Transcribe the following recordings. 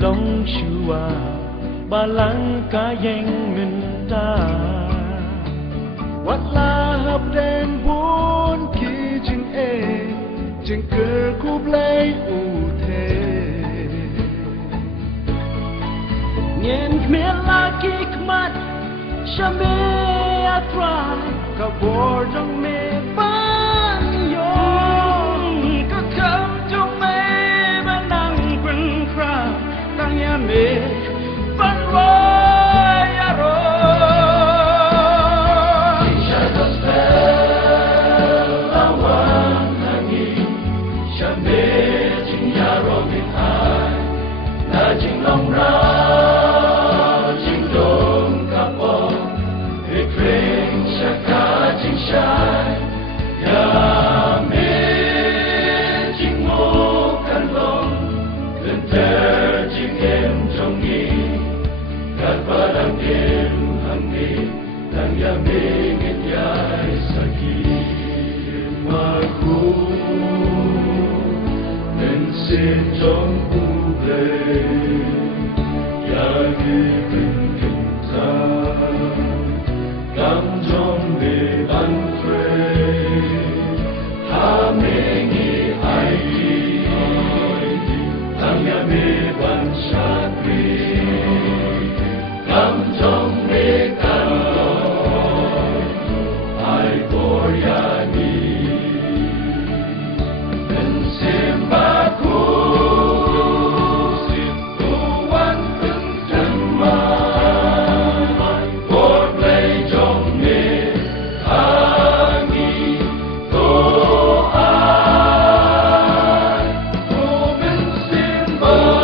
Long Shua Balangka yang ngenta Wat lahap den bun ki jing e Jing ker ku blay u the Nyen khmer laki khmat Shame atra Ka bor jong me ban yong Ka kam jong me banang quen kra Tang ya me ban roi ya ro Isha gospel lawan angin Shame jing ya ro min hai Na jing long ra jing dong kapo He kring shaka jing shai Ya me jing mo kan long Genter Padang em hangi dan ya mengit ya sakit maku men sejong uble ya gibin kita gam jong de ban tre ha mengi ai dan ya me ban sakri Come jong me kaloi ai koryani dan simbaku tuan tenteman por play jong me hangi to ai men simbaku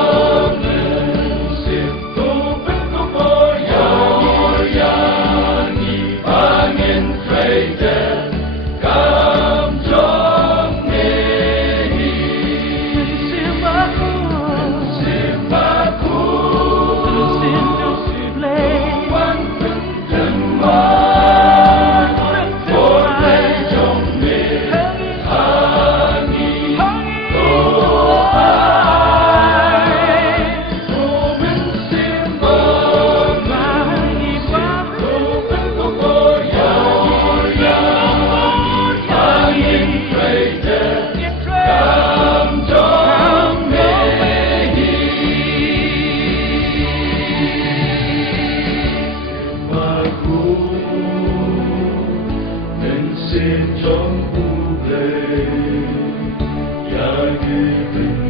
Sejong uble ya gibin